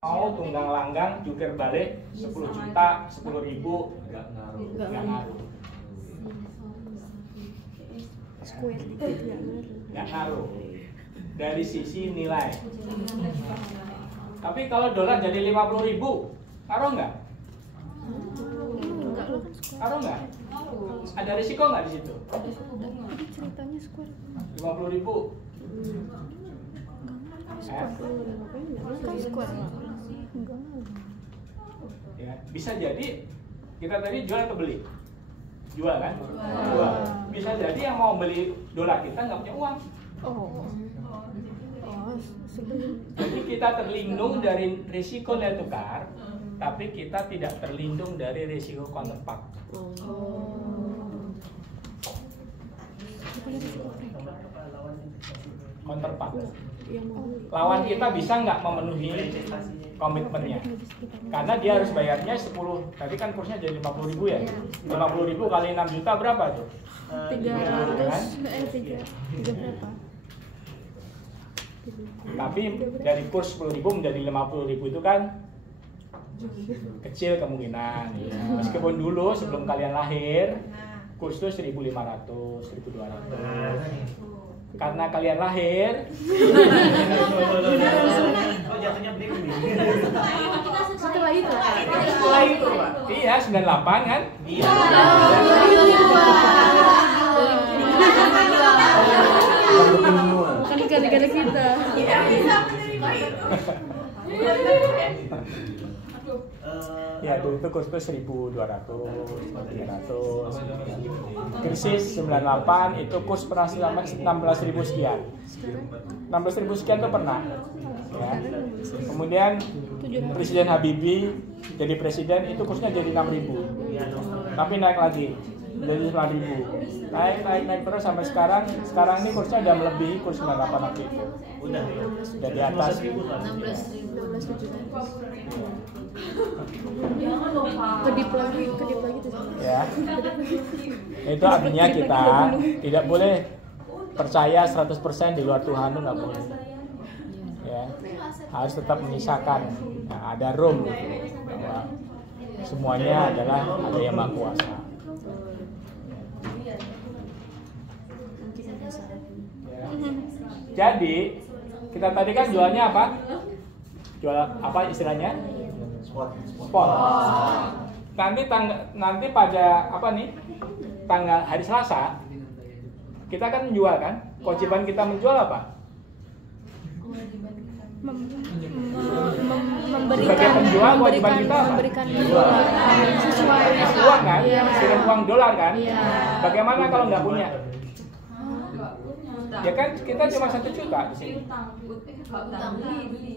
Mau tunggang langgang jungkir balik 10 juta, 10.000 nggak ngaruh. Nggak ngaruh dari sisi nilai. Tapi kalau dolar jadi 50.000, ngaruh nggak? Ngaruh nggak? Ada risiko nggak di situ? Ceritanya square 50.000. Ya, bisa jadi kita tadi jual atau beli? Jual kan? Jual. Bisa jadi yang mau beli dolar kita nggak punya uang. Jadi kita terlindung dari risiko nilai tukar, tapi kita tidak terlindung dari risiko counterpart. Counterpart. Lawan kita bisa nggak memenuhi komitmennya, karena dia harus bayarnya 10. Tadi kan kursnya jadi 50.000 ya. 50.000 kali 6 juta berapa tuh? 3 berapa? Tapi dari kurs 10.000 menjadi 50.000 itu kan kecil kemungkinan. Meskipun dulu sebelum kalian lahir kurs itu 1.500, 1.200. Karena kalian lahir Setelah itu Pak. Iya, 98 kan? Iya. Bukan gara-gara kita. Ya, itu kurs itu 1.200, 300. Krisis 98 itu kurs pernah sampai 16.000 sekian. 16.000 sekian itu pernah. Ya. Kemudian Presiden Habibie jadi presiden itu kursnya jadi 6.000. Tapi naik lagi jadi 9.000. Naik terus sampai sekarang. Sekarang ini kursnya udah melebihi kurs 98 waktu itu. Udah di atas 16 kedip lagi tuh. Ya. Itu artinya kita tidak boleh percaya 100% di luar Tuhan, itu nggak boleh. Ya. Harus tetap menyisakan. Nah, ada room gitu, bahwa semuanya adalah ada yang Maha Kuasa. Ya. Jadi kita tadi kan jualnya apa? Jual apa istilahnya? Spot. Nanti pada apa nih? Tanggal hari Selasa kita kan menjual kan? Kewajiban kita menjual apa? Sebagai penjual kewajiban kita apa? Memberikan uang kan? Dengan uang dolar kan? Bagaimana kalau nggak punya? Ya kan kita cuma 1 juta di sini.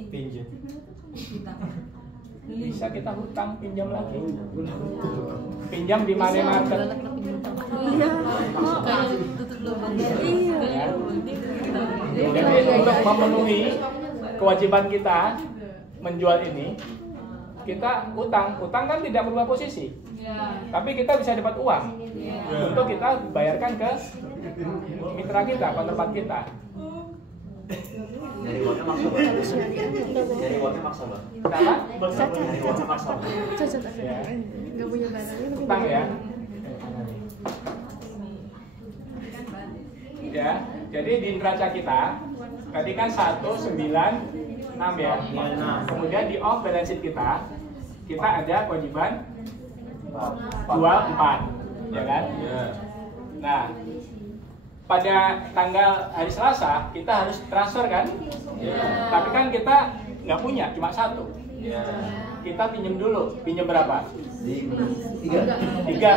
Pinjam. Bisa kita hutang, pinjam lagi. Pinjam di money market. Jadi untuk memenuhi kewajiban kita menjual ini, kita utang. Utang kan tidak berubah posisi. Tapi kita bisa dapat uang untuk kita bayarkan ke mitra kita, counterpart kita. Dari uangnya maksa Bang. Dari uangnya maksa Bang. Kenapa? Cacat. Nggak punya barangnya. Utang ya. Ya, jadi di neraca kita tadi kan 196 ya. Kemudian di off balance sheet kita ada kewajiban jual 4, ya kan? Nah, pada tanggal hari Selasa kita harus transfer kan? Tapi kan kita nggak punya, cuma 1. Kita pinjam dulu, pinjam berapa? 3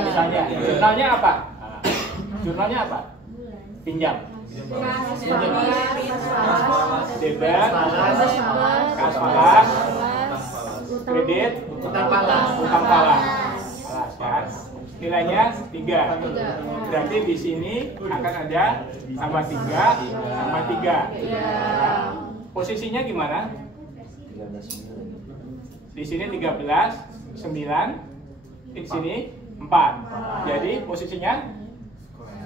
misalnya. Jurnalnya apa? Jurnalnya apa? Pinjam. Debit, kas falas, kredit, utang falas. Kan? Nilainya 3. Berarti di sini akan ada tambah 3. Posisinya gimana? Di sini 13, 9, di sini 4. Jadi posisinya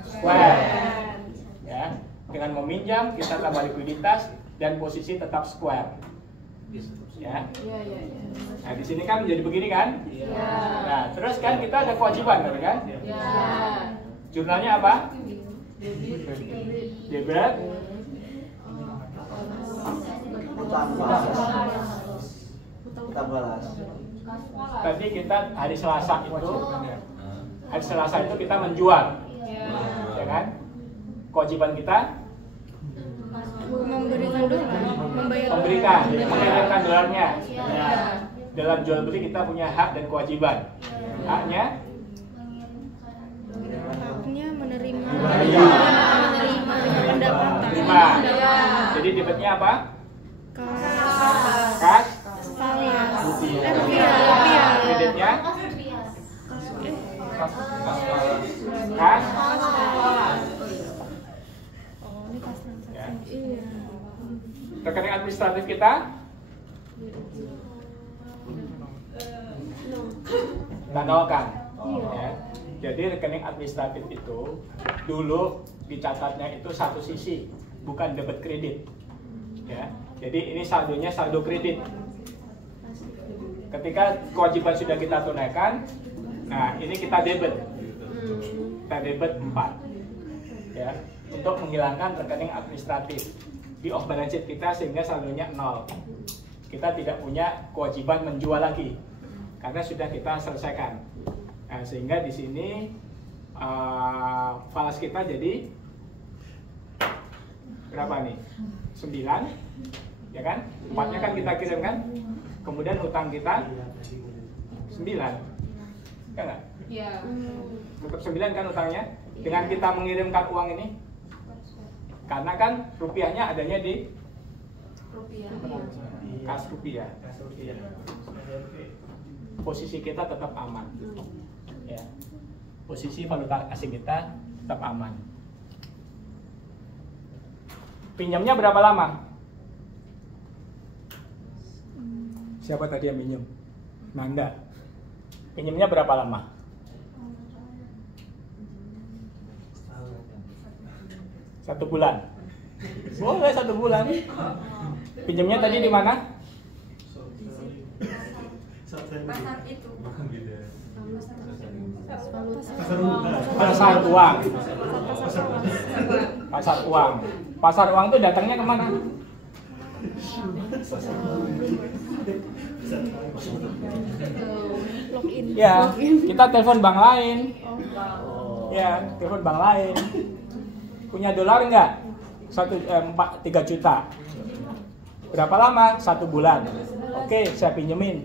square. Ya, dengan meminjam kita tambah likuiditas dan posisi tetap square. Ya. Iya, iya, iya. Nah, di sini kan menjadi begini kan? Iya. Nah, terus kan kita ada kewajiban kan? Iya. Jurnalnya apa? Debit. Kita balas. Tadi kita hari Selasa itu kita menjual, ya kan? Kewajiban kita Memberikan dolar, memberikan, mengirimkan dolarnya. Ya. Dalam jual beli kita punya hak dan kewajiban. Haknya menerima Iya. pendapatan. Terima. Jadi debitnya apa? Kas. Rupiah. Kreditnya kas. Oh, ini pas transaksi. Ya. Iya. Rekening administratif kita kita nolkan. Ya. Jadi rekening administratif itu dulu dicatatnya itu satu sisi, bukan debit kredit. Ya. Jadi ini saldonya saldo kredit. Ketika kewajiban sudah kita tunaikan, nah ini kita debit. Kita debit 4. Ya, untuk menghilangkan rekening administratif di off balance sheet kita sehingga saldonya 0. Kita tidak punya kewajiban menjual lagi karena sudah kita selesaikan. Nah, sehingga di sini falas kita jadi berapa nih? 9, ya kan? 4-nya kan kita kirimkan. Kemudian hutang kita 9, kan nggak? Iya. Tetap 9 kan hutangnya. Dengan kita mengirimkan uang ini, karena kan rupiahnya adanya di kas rupiah. Posisi kita tetap aman. Ya. Posisi valuta asing kita tetap aman. Pinjamnya berapa lama? Siapa tadi yang minjem? Nanda. Pinjamnya berapa lama? Satu bulan. Boleh 1 bulan. Pinjamnya tadi di mana? Pasar itu. Pasar uang. Pasar uang. Pasar uang itu datangnya kemana? Login. Ya, kita telepon bank lain. Ya, telepon bank lain. Punya dolar nggak? 3 juta. Berapa lama? 1 bulan. Oke, saya pinjemin.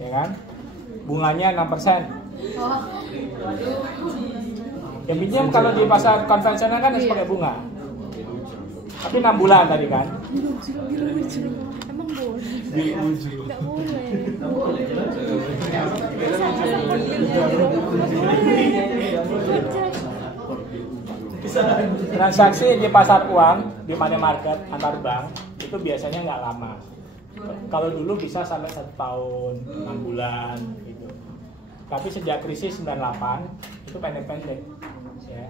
Ya kan? Bunganya 6%. Yang pinjam kalau di pasar konvensional kan harus pakai bunga. Tapi 6 bulan tadi kan? Emang boleh? Nggak boleh. Transaksi di pasar uang, di money market antar bank itu biasanya nggak lama. Kalau dulu bisa sampai 1 tahun, 6 bulan gitu. Tapi sejak krisis 98 itu pendek-pendek. Ya.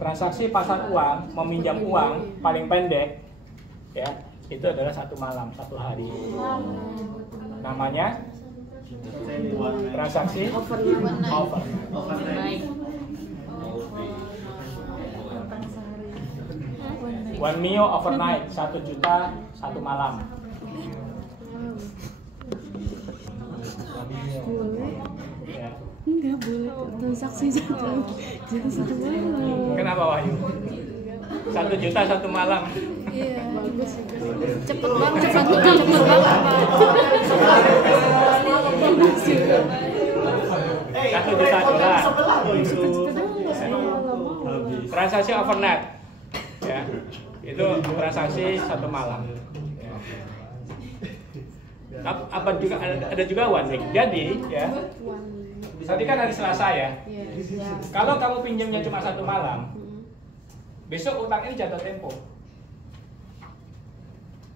Transaksi pasar uang, meminjam uang paling pendek, ya itu adalah 1 malam, 1 hari. Namanya transaksi overnight. 1 mio overnight, 1 juta 1 malam. Ya. Enggak boleh transaksi jadi 1 malam. Kenapa Wahyu? 1 juta 1 malam. Iya, cepet banget, cepet banget. 1 juta dolar. Transaksi overnight, ya itu transaksi 1 malam. Ya. Apa juga ada juga one week. Jadi ya, tadi kan hari Selasa ya. Kalau kamu pinjamnya cuma 1 malam, besok utang ini jatuh tempo.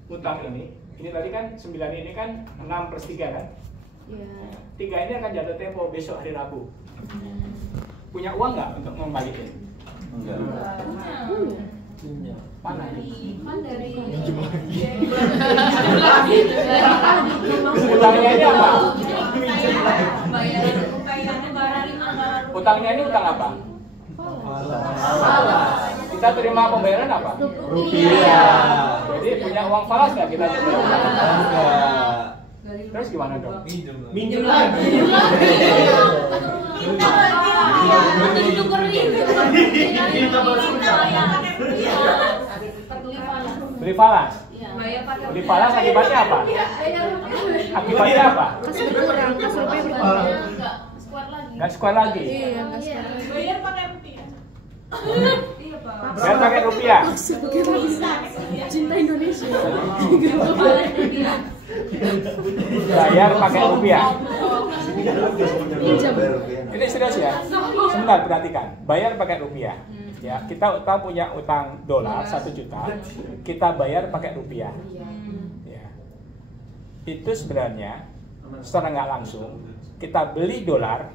Utang ini tadi kan 9 ini kan 6/3 kan? Iya. 3 ini akan jatuh tempo besok hari Rabu. Punya uang nggak untuk mengembalikan? Enggak. Mana ya? Kan dari Utangnya ini apa? bayaran lebaran Utangnya ini utang apa? Kita terima pembayaran apa? Rupiah. Jadi punya uang falas nggak kita? Enggak. Terus gimana dong? Minjem lagi. Beli falas. bayar Beli falas akibatnya apa? Akibatnya apa? Kas berkurang, kas rupiah berkurang. Nggak sekuat lagi. Iya, kas berkurang. bayar pakai rupiah. Iya, Pak. Biar pakai rupiah. Kita bisa cinta Indonesia. Bayar pakai rupiah. Pinjam. Ini serius ya. Sebentar perhatikan. Bayar pakai rupiah. Ya, kita punya utang dolar 1 juta. Kita bayar pakai rupiah. Ya. Itu sebenarnya secara nggak langsung kita beli dolar,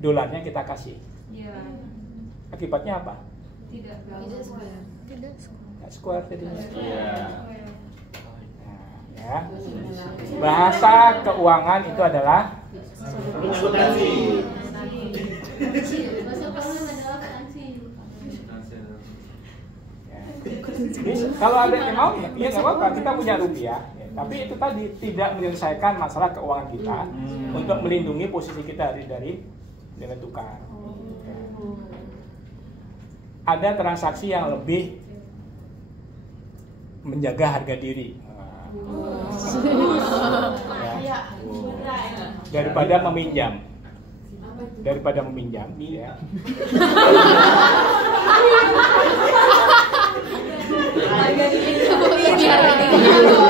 dolarnya kita kasih. Iya. Akibatnya apa? Tidak square. Tidak. Nggak square jadinya. Iya. Nah, ya. Bahasa keuangan itu adalah Akuntansi. ya. Jadi, kalau ada yang mau, ya nggak apa-apa. Kita punya rupiah, ya. Tapi itu tadi tidak menyelesaikan masalah keuangan kita untuk melindungi posisi kita dari nilai tukar. Ya. Ada transaksi yang lebih menjaga harga diri. Ya. Daripada meminjam. Ya.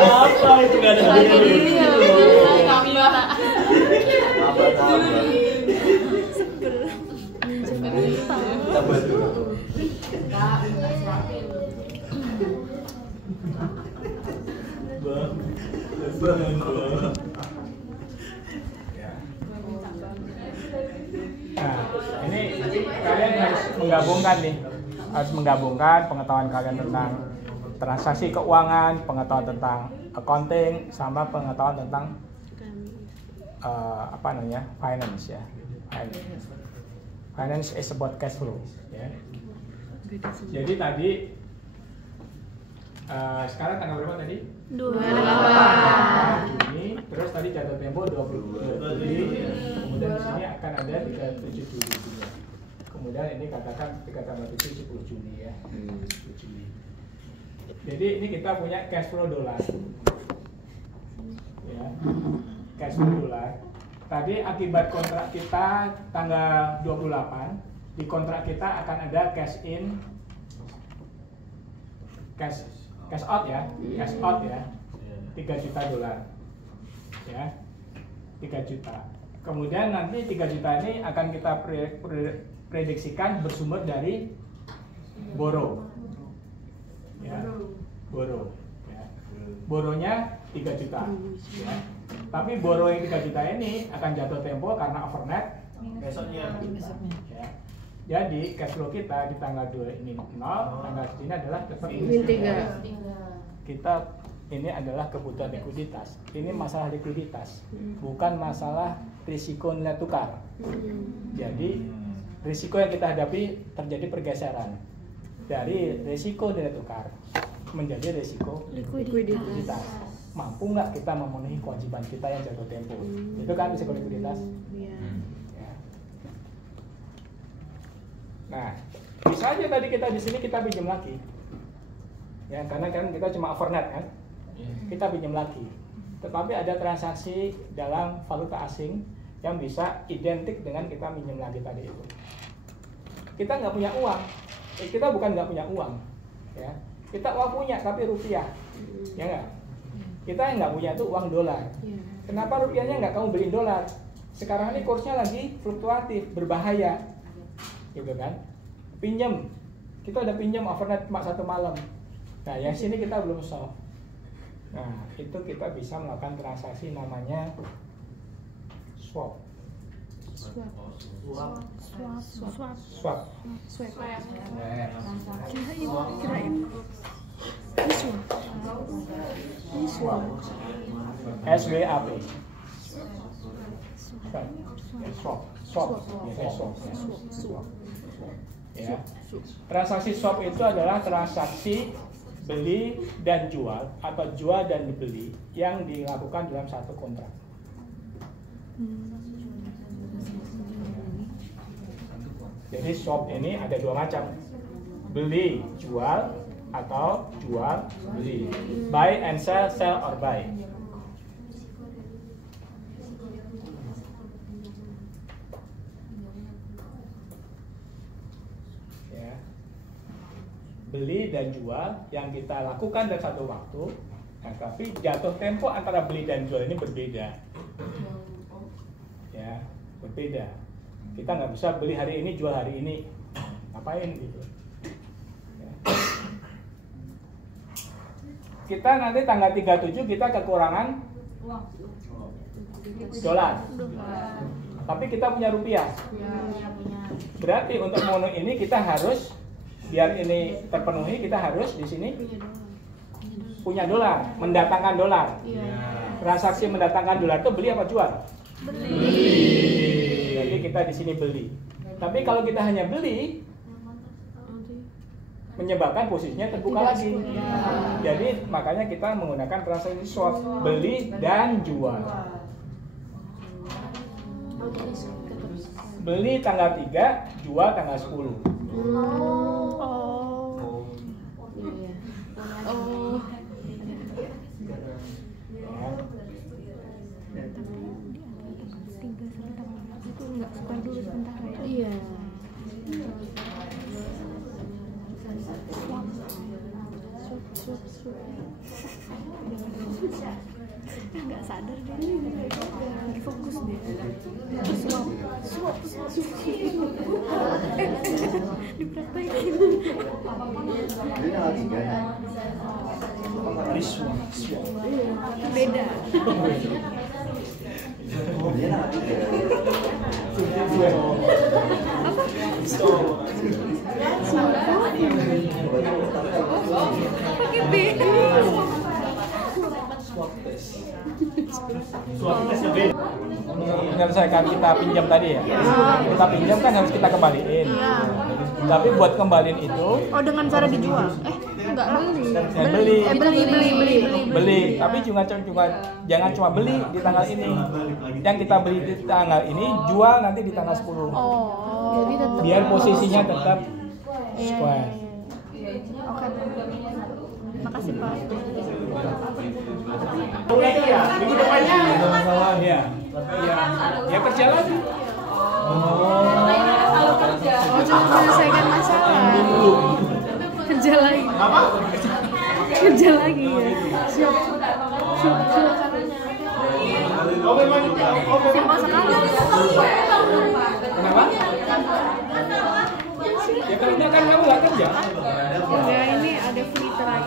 Apa itu nggak ada harganya? Tambah dulu. Nah, ini kalian harus menggabungkan pengetahuan kalian tentang transaksi keuangan, pengetahuan tentang accounting, sama pengetahuan tentang finance ya. Finance is about cash flow. Ya. Jadi tadi sekarang tanggal berapa tadi? 28 Juni, terus tadi jatuh tempo 22 Juli, kemudian di sini akan ada 37 Juli juga. Kemudian ini katakan ketika tanggal 7 10 Juli ya. 10 Juli. Jadi ini kita punya cash flow dolar. Ya. Cash flow dolar. Tadi akibat kontrak kita tanggal 28, di kontrak kita akan ada cash in, cash out ya, 3 juta dolar, ya, 3 juta. Kemudian nanti 3 juta ini akan kita prediksikan bersumber dari borrow, ya, borrow, ya. Borrownya 3 juta, ya. Tapi borrow yang 3 juta ini akan jatuh tempo karena overnight besoknya. Ya. Jadi cash flow kita di tanggal 2 ini 0, tanggal segini adalah tetap Min 3. kita ini adalah kebutuhan likuiditas. Ini masalah likuiditas, bukan masalah risiko nilai tukar. Jadi risiko yang kita hadapi terjadi pergeseran dari risiko nilai tukar menjadi risiko likuiditas. Mampu nggak kita memenuhi kewajiban kita yang jatuh tempo? Itu kan risiko likuiditas. Iya. Ya. Nah, bisa aja tadi kita di sini kita pinjam lagi. Ya, karena kan kita cuma overnight kan. Kita pinjam lagi. Tetapi ada transaksi dalam valuta asing yang bisa identik dengan kita pinjam lagi tadi itu. Kita nggak punya uang. Kita bukan nggak punya uang. Ya. Kita uang punya tapi rupiah. Ya nggak? Kita yang nggak punya itu uang dolar. Kenapa rupiahnya nggak kamu beliin dolar? Sekarang ini kursnya lagi fluktuatif, berbahaya. Gitu kan? Pinjam. Kita udah pinjam overnight cuma 1 malam. Nah, yang sini kita belum solve. Nah, itu kita bisa melakukan transaksi namanya swap. Swap. Kirain swap. SWAP. Swap. Ya. Transaksi swap itu adalah transaksi beli dan jual atau jual dan dibeli yang dilakukan dalam satu kontrak. Jadi swap ini ada dua macam, beli jual atau jual beli, buy and sell, sell or buy. Ya. Beli dan jual yang kita lakukan dalam satu waktu, nah, tapi jatuh tempo antara beli dan jual ini berbeda. Ya, berbeda. Kita nggak bisa beli hari ini, jual hari ini. Ngapain gitu. Ya. Kita nanti tanggal 37 kita kekurangan dolar. Tapi kita punya rupiah. Berarti untuk memenuhi ini kita harus, biar ini terpenuhi, kita harus di sini punya dolar, mendatangkan dolar. Transaksi mendatangkan dolar itu beli apa jual? Beli. Jadi kita di sini beli. Tapi kalau kita hanya beli, menyebabkan posisinya terbuka lagi. Jadi makanya kita menggunakan transaksi swap, beli dan jual. Beli tanggal 3, jual tanggal 10. Iya. Nggak sadar dia, lagi fokus dia. Swap. Dipraktekin. Beda. Pakai B. Menyelesaikan kita pinjam tadi ya. Kita pinjam kan harus kita kembaliin. Tapi buat kembaliin itu, dengan cara dijual. Enggak beli. Beli. Tapi jangan cuma beli di tanggal ini. Yang kita beli di tanggal ini, jual nanti di tanggal 10. Jadi tetap. Biar posisinya tetap square. Oke. Makasih Pak. Ya, minggu depannya. Ya kerja lagi. Cuma menyelesaikan masalah. Kerja lagi. Apa? Kerja lagi ya. Siap. Simpel sekali. Kenapa? Ya karena kan kamu nggak kerja. Ya ini ada free trial.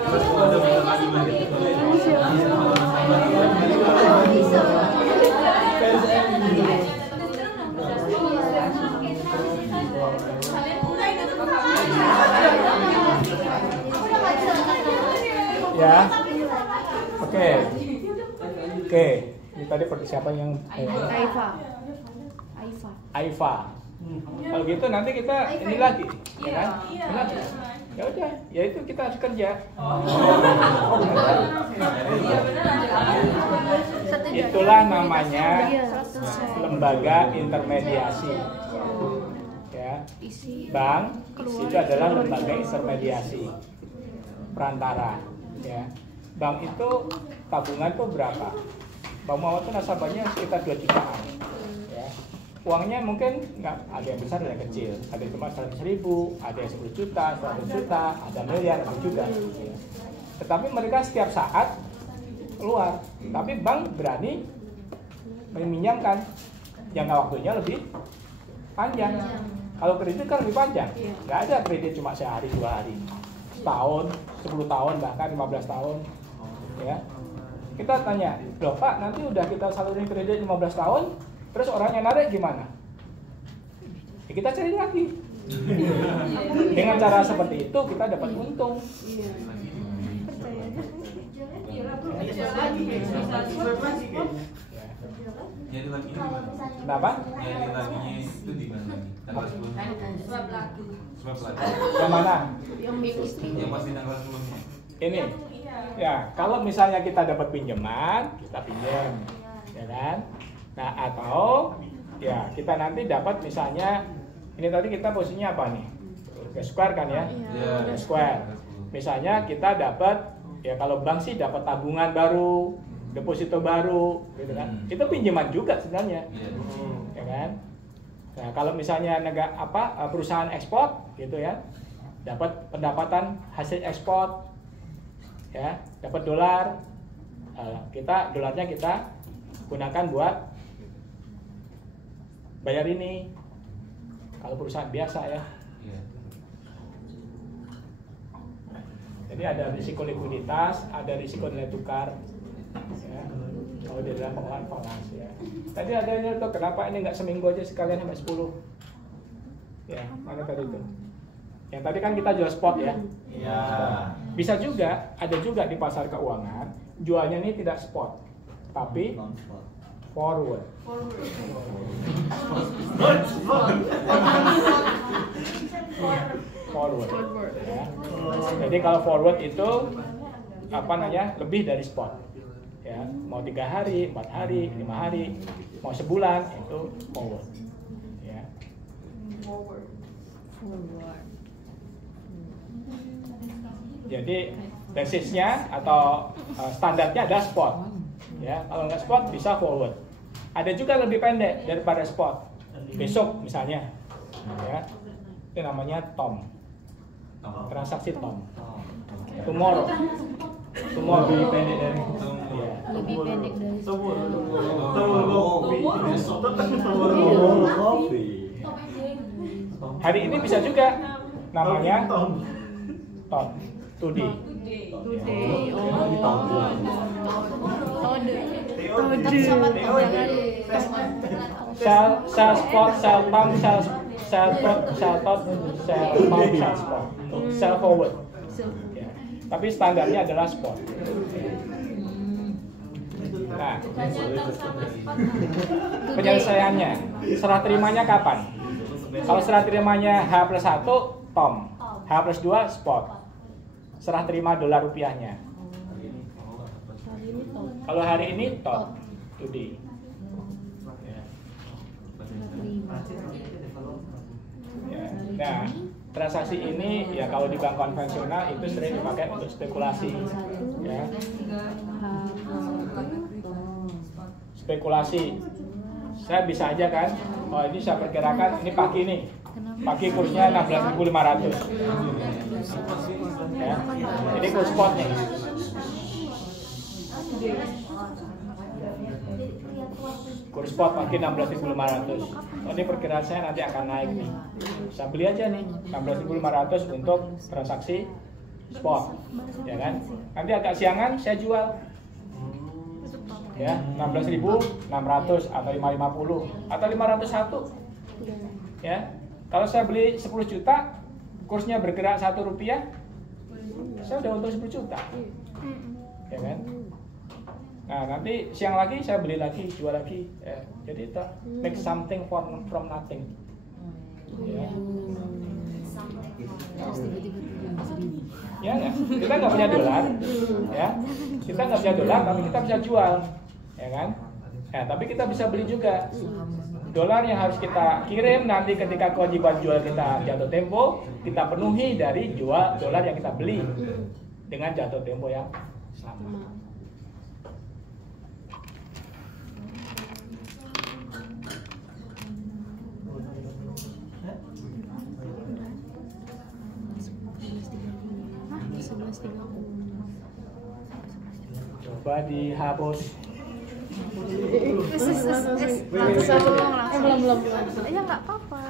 Ya. Oke. Ini tadi siapa yang Aifa. Kalau gitu nanti kita ini lagi, ya kan? Ini lagi. Ya udah, ya itu kita harus kerja. Itulah namanya lembaga intermediasi. Ya. Bank itu adalah lembaga intermediasi, perantara. Ya. Bank itu tabungan tuh berapa? Bank Mawar itu nasabahnya sekitar 2 jutaan. Ya. Uangnya mungkin nggak ada yang besar, ada yang kecil, ada cuma 100.000, ada yang 10 juta, 100 juta, ada miliar, ada juga. Ya. Tetapi mereka setiap saat keluar, tapi bank berani meminjamkan jangka waktunya lebih panjang. Kalau kredit kan lebih panjang, nggak ada kredit cuma sehari 2 hari, setahun, 10 tahun, bahkan 15 tahun. Ya. Kita tanya, loh Pak, nanti udah kita salurin kredit 15 tahun, terus orangnya narik gimana? kita cari lagi. Dengan cara seperti itu kita dapat untung. Jadi lagi ini Kenapa? jadi laginya itu di mana? Tanggal 10. Swab lagi. Swab lagi. Yang mana? Yang pasti tanggal 10-nya. Ini. Ya, kalau misalnya kita dapat pinjaman, kita pinjam, ya kan? Nah, atau ya kita nanti dapat misalnya ini tadi kita posisinya apa nih? Square kan ya? Iya. Square. Misalnya kita dapat ya kalau bank sih dapat tabungan baru, deposito baru, gitu kan? Itu pinjaman juga sebenarnya, ya kan? Nah, kalau misalnya perusahaan ekspor, gitu ya, dapat pendapatan hasil ekspor, ya, dapat dolar, dolarnya kita gunakan buat bayar ini. Kalau perusahaan biasa ya. Jadi ada risiko likuiditas, ada risiko nilai tukar. Ya, kalau di dalam pengolahan falas ya. Tadi ada ini tuh, kenapa ini nggak seminggu aja sekalian sampai 10? Ya, mana tadi itu? Yang tadi kan kita jual spot ya. Iya. Bisa juga, ada juga di pasar keuangan, jualnya ini tidak spot, tapi forward. Forward. Ya. Jadi kalau forward itu lebih dari spot. Ya, mau 3 hari, 4 hari, 5 hari, mau sebulan itu forward. Ya. Jadi basisnya atau standarnya ada spot. Ya, kalau nggak spot bisa forward. Ada juga lebih pendek daripada spot. Besok misalnya, ya, itu namanya TOM. Transaksi TOM. Tomorrow. Lebih pendek dari itu. Ya. Lebih pendek dari Hari ini bisa juga namanya TOM. Today. Sell spot, sell TOM, sell spot, sell TOM, sell TOM, sell spot, sell forward. Ya. Tapi standarnya adalah spot. Nah, penyelesaiannya, serah terimanya kapan? Kalau serah terimanya H+1 TOM, H+2 spot. Serah terima dolar rupiahnya. Kalau hari ini TOM, today. Ya. Nah, transaksi ini ya kalau di bank konvensional itu sering dipakai untuk spekulasi. Ya. Spekulasi. Saya bisa aja kan, oh ini saya perkirakan ini pagi nih. Pagi kursnya 16.500. Ya. Ini kurs spotnya. Kurs spot pagi 16.500. Oh, ini perkiraan saya nanti akan naik nih. Saya beli aja nih 16.500 untuk transaksi spot. Ya kan? Nanti agak siangan saya jual. Ya, 16.600 atau 550 atau 501. Ya. Kalau saya beli 10 juta, kursnya bergerak 1 rupiah, saya udah untung 10 juta. Ya kan? Nah, nanti siang lagi saya beli lagi, jual lagi. Ya. Jadi itu make something from nothing. Ya. Ya, kita nggak punya dolar, ya. Kita nggak punya dolar, tapi kita bisa jual, ya kan? Nah, tapi kita bisa beli juga. Dolar yang harus kita kirim nanti ketika kewajiban jual kita jatuh tempo, kita penuhi dari jual dolar yang kita beli dengan jatuh tempo yang sama. Coba dihapus. Belum. Ya nggak apa-apa.